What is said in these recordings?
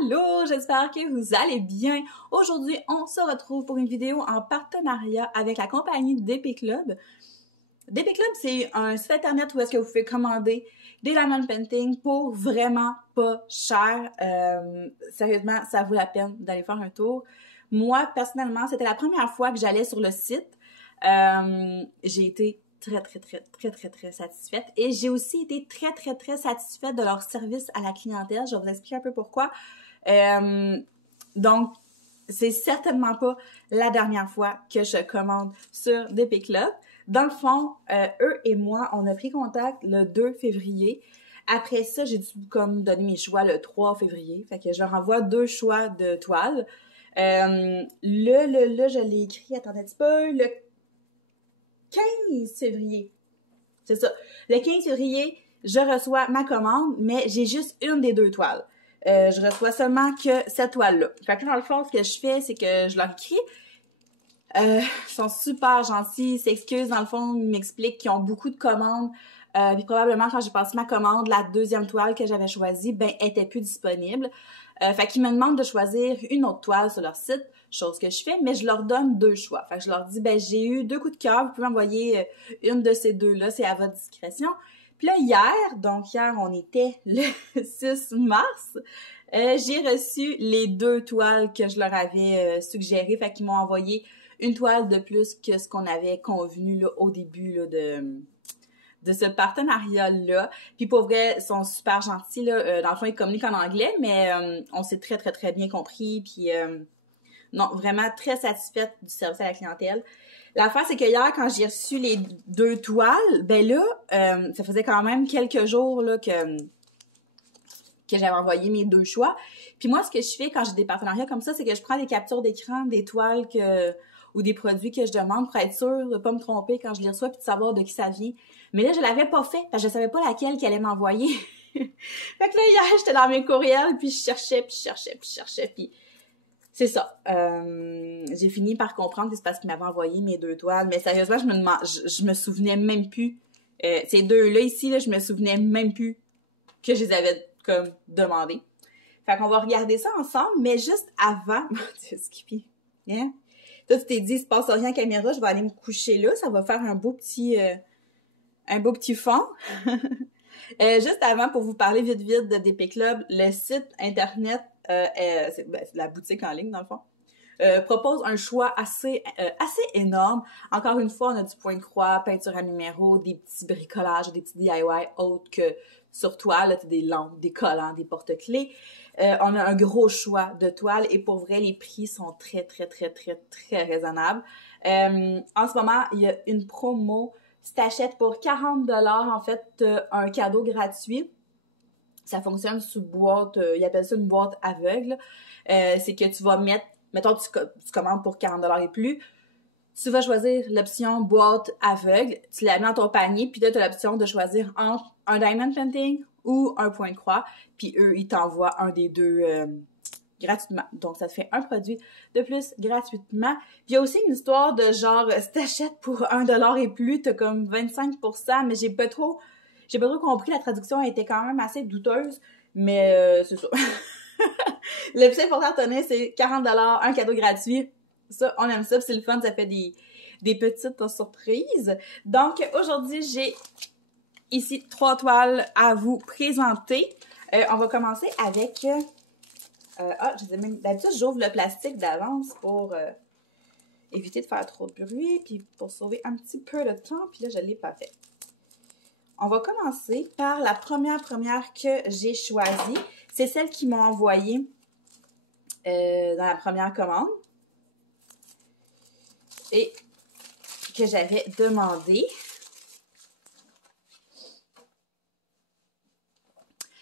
Allô, j'espère que vous allez bien. Aujourd'hui, on se retrouve pour une vidéo en partenariat avec la compagnie DP Club. DP Club, c'est un site internet où est-ce que vous pouvez commander des diamond paintings pour vraiment pas cher. Sérieusement, ça vaut la peine d'aller faire un tour. Moi, personnellement, c'était la première fois que j'allais sur le site. J'ai été très satisfaite. Et j'ai aussi été très satisfaite de leur service à la clientèle. Je vais vous expliquer un peu pourquoi. Donc, c'est certainement pas la dernière fois que je commande sur DP Club. Dans le fond, eux et moi, on a pris contact le 2 février. Après ça, j'ai dû comme donner mes choix le 3 février. Fait que je leur envoie 2 choix de toiles. Je l'ai écrit, attendez un petit peu, le 15 février. C'est ça. Le 15 février, je reçois ma commande, mais j'ai juste une des 2 toiles. Je reçois seulement que cette toile-là. Fait que dans le fond, ce que je fais, c'est que je leur écris. Ils sont super gentils, ils s'excusent, dans le fond, ils m'expliquent qu'ils ont beaucoup de commandes. Puis probablement, quand j'ai passé ma commande, la deuxième toile que j'avais choisie, ben, était plus disponible. Fait qu'ils me demandent de choisir une autre toile sur leur site, chose que je fais, mais je leur donne 2 choix. Fait que je leur dis, ben, j'ai eu 2 coups de cœur, vous pouvez m'envoyer une de ces 2-là, c'est à votre discrétion. Puis là, hier, on était le 6 mars, j'ai reçu les 2 toiles que je leur avais suggérées, fait qu'ils m'ont envoyé une toile de plus que ce qu'on avait convenu là, au début là, de ce partenariat-là. Puis pour vrai, ils sont super gentils. Là. Dans le fond, ils communiquent en anglais, mais on s'est très bien compris. Puis non, vraiment très satisfaite du service à la clientèle. L'affaire, c'est que hier, quand j'ai reçu les 2 toiles, ben là, ça faisait quand même quelques jours là, que j'avais envoyé mes 2 choix. Puis moi, ce que je fais quand j'ai des partenariats comme ça, c'est que je prends des captures d'écran des toiles ou des produits que je demande pour être sûre de pas me tromper quand je les reçois puis de savoir de qui ça vient. Mais là, je l'avais pas fait parce que je savais pas laquelle qu'elle allait m'envoyer. Fait que là, hier, j'étais dans mes courriels puis je cherchais puis c'est ça. J'ai fini par comprendre que c'est parce qu'il m'avait envoyé mes 2 toiles. Mais sérieusement, je me souvenais même plus. Ces 2-là ici, là, je me souvenais même plus que je les avais comme demandé. Fait qu'on va regarder ça ensemble, mais juste avant... Mon Dieu, Skippy. Hein? Toi, tu t'es dit, il se passe rien à caméra, je vais aller me coucher là. Ça va faire un beau petit fond. Juste avant, pour vous parler vite de DP Club, le site internet, c'est la boutique en ligne dans le fond, propose un choix assez énorme. Encore une fois, on a du point de croix, peinture à numéro, des petits bricolages, des petits DIY autres que sur toile, des lampes, des collants, des porte-clés. On a un gros choix de toiles et pour vrai, les prix sont très raisonnables. En ce moment, il y a une promo. Si t'achètes pour 40 $, en fait, un cadeau gratuit. Ça fonctionne sous boîte, ils appellent ça une boîte aveugle. C'est que tu vas mettre, mettons, tu commandes pour 40 $ et plus, tu vas choisir l'option boîte aveugle, tu la mets dans ton panier, puis là, tu as l'option de choisir entre un diamond painting ou un point de croix, puis eux, ils t'envoient un des 2 gratuitement. Donc, ça te fait un produit de plus gratuitement. Puis, il y a aussi une histoire de genre, si t'achètes pour 1 $ et plus, t'as comme 25%, mais j'ai pas trop compris. La traduction était quand même assez douteuse, mais c'est ça. Le plus important à tenir, c'est 40 $, un cadeau gratuit. Ça, on aime ça, c'est le fun, ça fait des petites surprises. Donc, aujourd'hui, j'ai ici 3 toiles à vous présenter. On va commencer avec... d'habitude, j'ouvre le plastique d'avance pour éviter de faire trop de bruit, puis pour sauver un petit peu de temps, puis là, je ne l'ai pas fait. On va commencer par la première que j'ai choisie. C'est celle qu'ils m'ont envoyée dans la première commande et que j'avais demandé.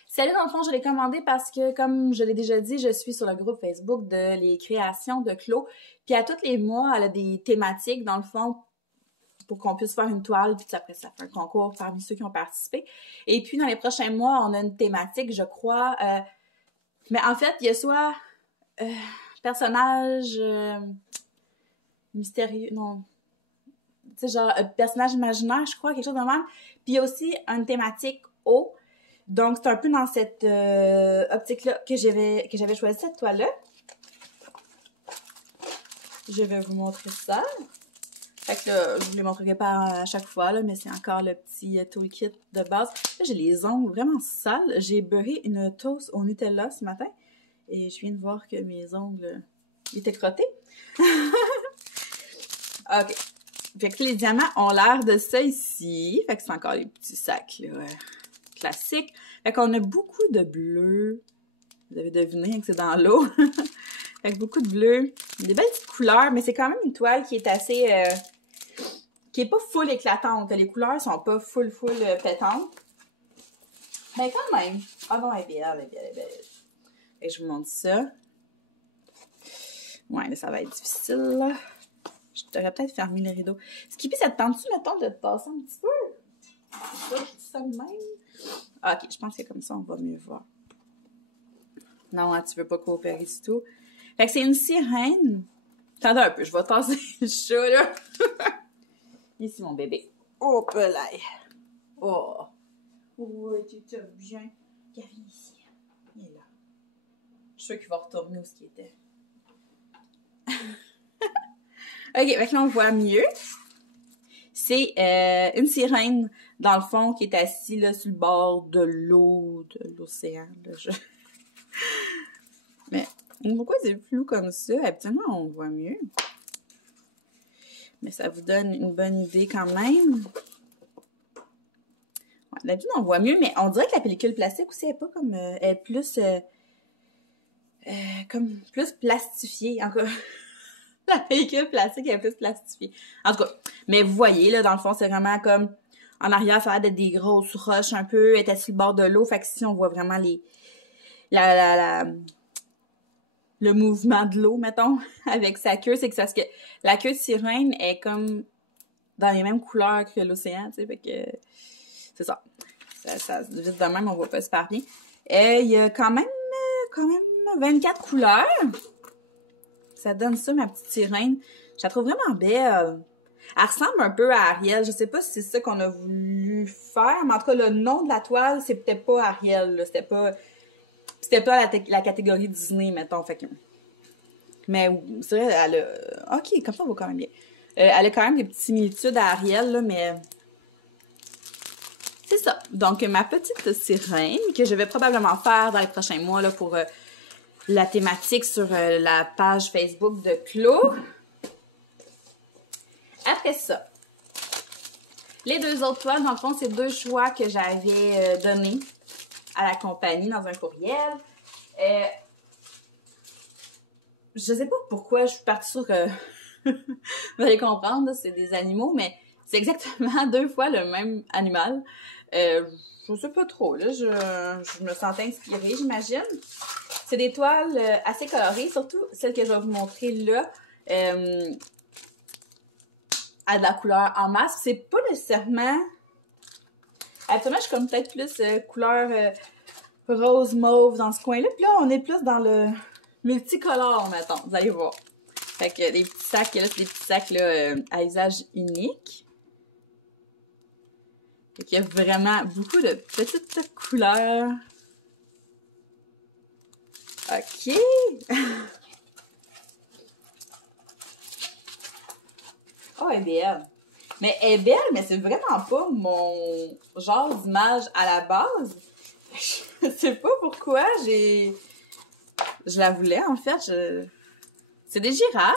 Celle-là, dans le fond, je l'ai commandée parce que, comme je l'ai déjà dit, je suis sur le groupe Facebook de les créations de Clos. Puis à tous les mois, elle a des thématiques, dans le fond, pour qu'on puisse faire une toile, puis après ça fait un concours parmi ceux qui ont participé. Et puis, dans les prochains mois, on a une thématique, je crois, mais en fait, il y a soit personnage mystérieux, non, tu sais, genre personnage imaginaire, je crois, quelque chose de même. Puis il y a aussi une thématique eau. Donc, c'est un peu dans cette optique-là que j'avais choisi cette toile-là. Je vais vous montrer ça. Fait que là, je vous les montrerai pas à chaque fois, là, mais c'est encore le petit toolkit de base. Là, j'ai les ongles vraiment sales. J'ai beurré une toast au Nutella ce matin. Et je viens de voir que mes ongles étaient crottés. OK. Fait que les diamants ont l'air de ça ici. Fait que c'est encore les petits sacs, là, classiques. Fait qu'on a beaucoup de bleu. Vous avez deviné que c'est dans l'eau. Fait que beaucoup de bleu. Des belles petites couleurs, mais c'est quand même une toile qui est assez... qui est pas full éclatante. Les couleurs sont pas full pétantes. Mais quand même. Ah non, elle est belle, elle est belle, elle est belle. Et je vous montre ça. Ouais, mais ça va être difficile, là. Je devrais peut-être fermer les rideaux. Skippy, ça te tente-tu, mettons, de te passer un petit peu? Je dis ça de même. Ah, ok, je pense que comme ça, on va mieux voir. Non, hein, tu veux pas coopérer du tout. Fait que c'est une sirène. Attendez un peu, je vais tasser le chat, là. Ici, mon bébé. Oh, pelay. Oh. Oh, tu te bien. Il vient ici. Il est là. Je suis sûre qu'il va retourner où ce qu'il était. OK, fait que là, on le voit mieux. C'est une sirène, dans le fond, qui est assise là, sur le bord de l'eau, de l'océan. Mais pourquoi c'est flou comme ça? Habituellement, on voit mieux. Mais ça vous donne une bonne idée quand même. Ouais, d'habitude, on voit mieux, mais on dirait que la pellicule plastique aussi, elle est pas comme... elle est plus... comme plus plastifiée. En tout cas, la pellicule plastique elle est plus plastifiée. En tout cas, mais vous voyez, là, dans le fond, c'est vraiment comme... En arrière, ça a l'air d'être des grosses roches un peu. Elle est sur le bord de l'eau. Fait que ici, on voit vraiment les... le mouvement de l'eau, mettons, avec sa queue. C'est que parce que la queue de sirène est comme dans les mêmes couleurs que l'océan, tu sais. Fait que... c'est ça. Ça vite de même, on voit pas super bien. Il y a quand même 24 couleurs. Ça donne ça, ma petite sirène. Je la trouve vraiment belle. Elle ressemble un peu à Ariel. Je sais pas si c'est ça qu'on a voulu faire, mais en tout cas, le nom de la toile, c'est peut-être pas Ariel. C'était pas la catégorie Disney, mettons. Fait que... Mais c'est vrai, elle a... OK, comme ça, on voit quand même bien. Elle a quand même des petites similitudes à Ariel, là, mais... C'est ça. Donc, ma petite sirène, que je vais probablement faire dans les prochains mois, là, pour la thématique sur la page Facebook de Clos. Après ça, les deux autres toiles, dans le fond, c'est deux choix que j'avais donnés à la compagnie dans un courriel. Je sais pas pourquoi je suis partie sur... vous allez comprendre, c'est des animaux, mais c'est exactement 2 fois le même animal. Je sais pas trop, là, je me sentais inspirée, j'imagine. C'est des toiles assez colorées, surtout celle que je vais vous montrer là. A de la couleur en masse. C'est pas nécessairement... Actuellement, je suis comme peut-être plus couleur rose mauve dans ce coin-là. Puis là, on est plus dans le multicolore, mettons. Vous allez voir. Fait que des petits sacs, là, c'est des petits sacs là, à usage unique. Fait qu'il y a vraiment beaucoup de petites couleurs. OK! Oh, elle est belle. Mais elle est belle, mais c'est vraiment pas mon genre d'image à la base. Je sais pas pourquoi je la voulais, en fait. C'est des girafes.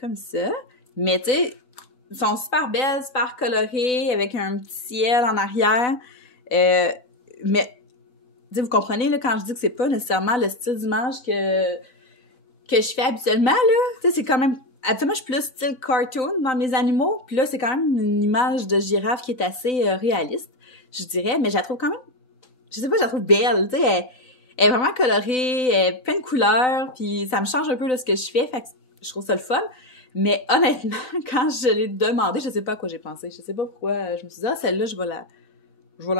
Comme ça. Mais, tu sais, elles sont super belles, super colorées, avec un petit ciel en arrière. Mais, tu sais, vous comprenez, là, quand je dis que c'est pas nécessairement le style d'image que je fais habituellement, là. Tu sais, c'est quand même... Habituellement, je suis plus style cartoon dans mes animaux. Puis là, c'est quand même une image de girafe qui est assez réaliste, je dirais. Mais je la trouve quand même... Je sais pas, je la trouve belle. Tu sais, elle est vraiment colorée, elle est plein de couleurs. Puis ça me change un peu là, ce que je fais. Fait que je trouve ça le fun. Mais honnêtement, quand je l'ai demandé, je sais pas à quoi j'ai pensé. Je sais pas pourquoi. Je me suis dit, ah, celle-là, je vais la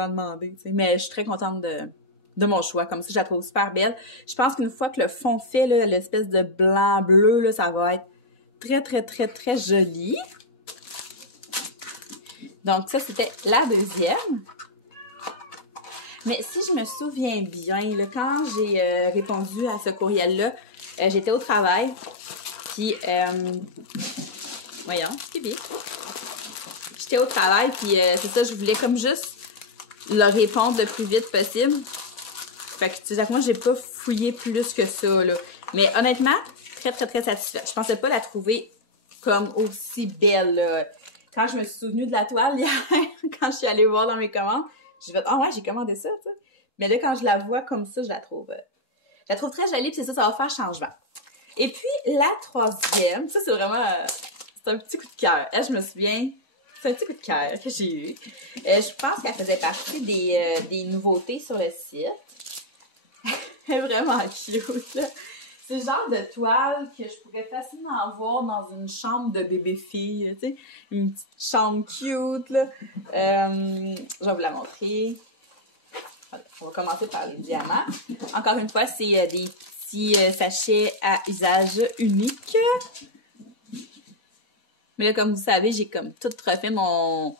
demander. Tu sais. Mais je suis très contente de mon choix. Comme ça, je la trouve super belle. Je pense qu'une fois que le fond fait, là, l'espèce de blanc-bleu, là, ça va être très joli. Donc, ça, c'était la deuxième. Mais si je me souviens bien, là, quand j'ai répondu à ce courriel-là, j'étais au travail, puis... voyons, c'est bien. J'étais au travail, puis c'est ça, je voulais comme juste leur répondre le plus vite possible. Fait que, tu sais, moi, j'ai pas fouillé plus que ça, là. Mais honnêtement, très, très, très satisfaite. Je pensais pas la trouver comme aussi belle, là. Quand je me suis souvenue de la toile hier, quand je suis allée voir dans mes commandes, j'ai fait « Ah ouais, j'ai commandé ça, tu sais. » Mais là, quand je la vois comme ça, je la trouve très jolie, puis c'est ça, ça va faire changement. Et puis, la troisième, ça, c'est vraiment... c'est un petit coup de cœur. Elle, je me souviens, c'est un petit coup de cœur que j'ai eu. Je pense qu'elle faisait partie des nouveautés sur le site. Elle est vraiment cute, là. C'est le genre de toile que je pourrais facilement avoir dans une chambre de bébé-fille, tu sais. Une petite chambre cute, là. Je vais vous la montrer. On va commencer par les diamants. Encore une fois, c'est des petits sachets à usage unique. Mais là, comme vous savez, j'ai comme tout refait mon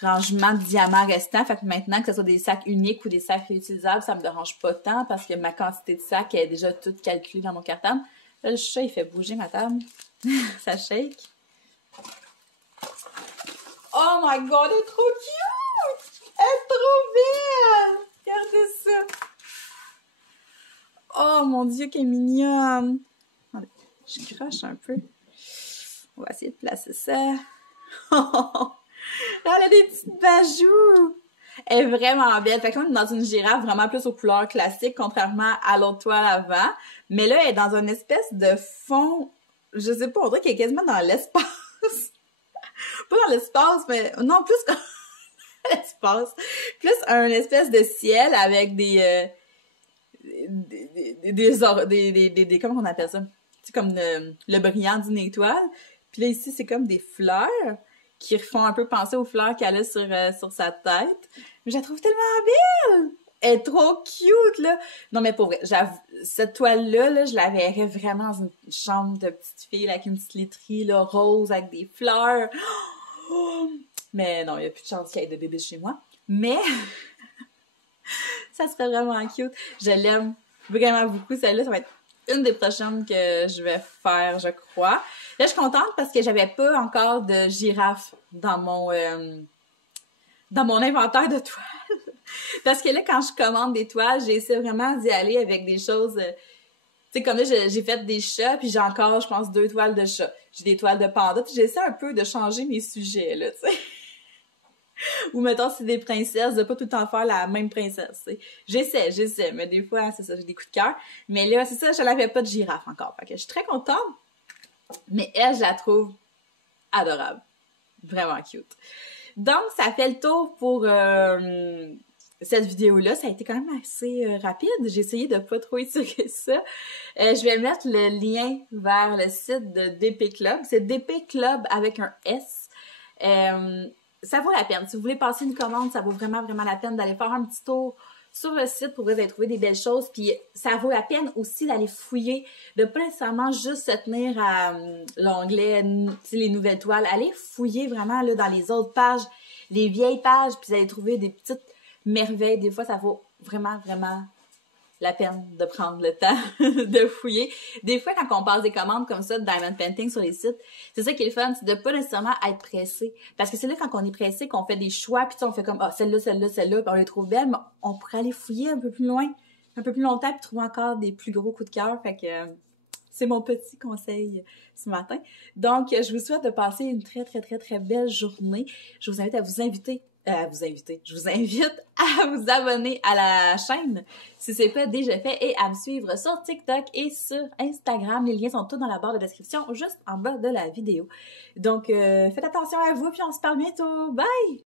rangement de diamants restants. Fait que maintenant, que ce soit des sacs uniques ou des sacs réutilisables, ça me dérange pas tant parce que ma quantité de sacs est déjà toute calculée dans mon cartable. Là, le chat, il fait bouger ma table. Ça shake. Oh my god, elle est trop cute! Elle est trop belle! Regardez ça! Oh mon dieu, qu'elle est mignonne! Attendez, je crache un peu. On va essayer de placer ça. Elle a des petites bajoux! Elle est vraiment belle. Fait que là, on est dans une girafe vraiment plus aux couleurs classiques, contrairement à l'autre toile avant. Mais là, elle est dans une espèce de fond, je sais pas, on dirait qu'elle est quasiment dans l'espace. Pas dans l'espace, mais non, plus dans l'espace. Plus un espèce de ciel avec des comment on appelle ça? C'est comme le brillant d'une étoile. Puis là, ici, c'est comme des fleurs qui font un peu penser aux fleurs qu'elle a sur sa tête. Mais je la trouve tellement belle! Elle est trop cute, là! Non, mais pour vrai, j'avoue, cette toile-là, là, je la verrais vraiment dans une chambre de petite fille, là, avec une petite laiterie, là, rose, avec des fleurs. Oh! Mais non, il n'y a plus de chance qu'il y ait de bébés chez moi. Mais, ça serait vraiment cute. Je l'aime vraiment beaucoup. Celle-là, ça va être une des prochaines que je vais faire, je crois. Là, je suis contente parce que j'avais pas encore de girafe dans mon inventaire de toiles. Parce que là, quand je commande des toiles, j'essaie vraiment d'y aller avec des choses... tu sais, comme là, j'ai fait des chats, puis j'ai encore, je pense, 2 toiles de chats. J'ai des toiles de panda, puis j'essaie un peu de changer mes sujets, là, tu sais. Ou mettons, c'est des princesses, de pas tout le temps faire la même princesse, tu sais. J'essaie, mais des fois, c'est ça, j'ai des coups de cœur. Mais là, c'est ça, je n'avais pas de girafe encore. Fait que je suis très contente. Mais elle, je la trouve adorable. Vraiment cute. Donc, ça fait le tour pour cette vidéo-là. Ça a été quand même assez rapide. J'ai essayé de pas trop étirer ça. Je vais mettre le lien vers le site de DP Club. C'est DP Club avec un S. Ça vaut la peine. Si vous voulez passer une commande, ça vaut vraiment, vraiment la peine d'aller faire un petit tour sur le site pour vous allez trouver des belles choses. Puis ça vaut la peine aussi d'aller fouiller, de pas nécessairement juste se tenir à l'onglet, les nouvelles toiles. Allez fouiller vraiment là, dans les autres pages, les vieilles pages, puis vous allez trouver des petites merveilles. Des fois, ça vaut vraiment, vraiment la peine de prendre le temps de fouiller. Des fois, quand on passe des commandes comme ça de Diamond Painting sur les sites, c'est ça qui est le fun, c'est de pas nécessairement être pressé. Parce que c'est là, quand on est pressé, qu'on fait des choix, puis on fait comme, ah, celle-là, celle-là, celle-là, puis on les trouve belles, mais on pourrait aller fouiller un peu plus loin, un peu plus longtemps, puis trouver encore des plus gros coups de cœur. Fait que c'est mon petit conseil ce matin. Donc, je vous souhaite de passer une très, très, très, très belle journée. Je vous invite à vous inviter. Je vous invite à vous abonner à la chaîne si c'est pas déjà fait et à me suivre sur TikTok et sur Instagram. Les liens sont tous dans la barre de description, juste en bas de la vidéo. Donc, faites attention à vous puis on se parle bientôt. Bye!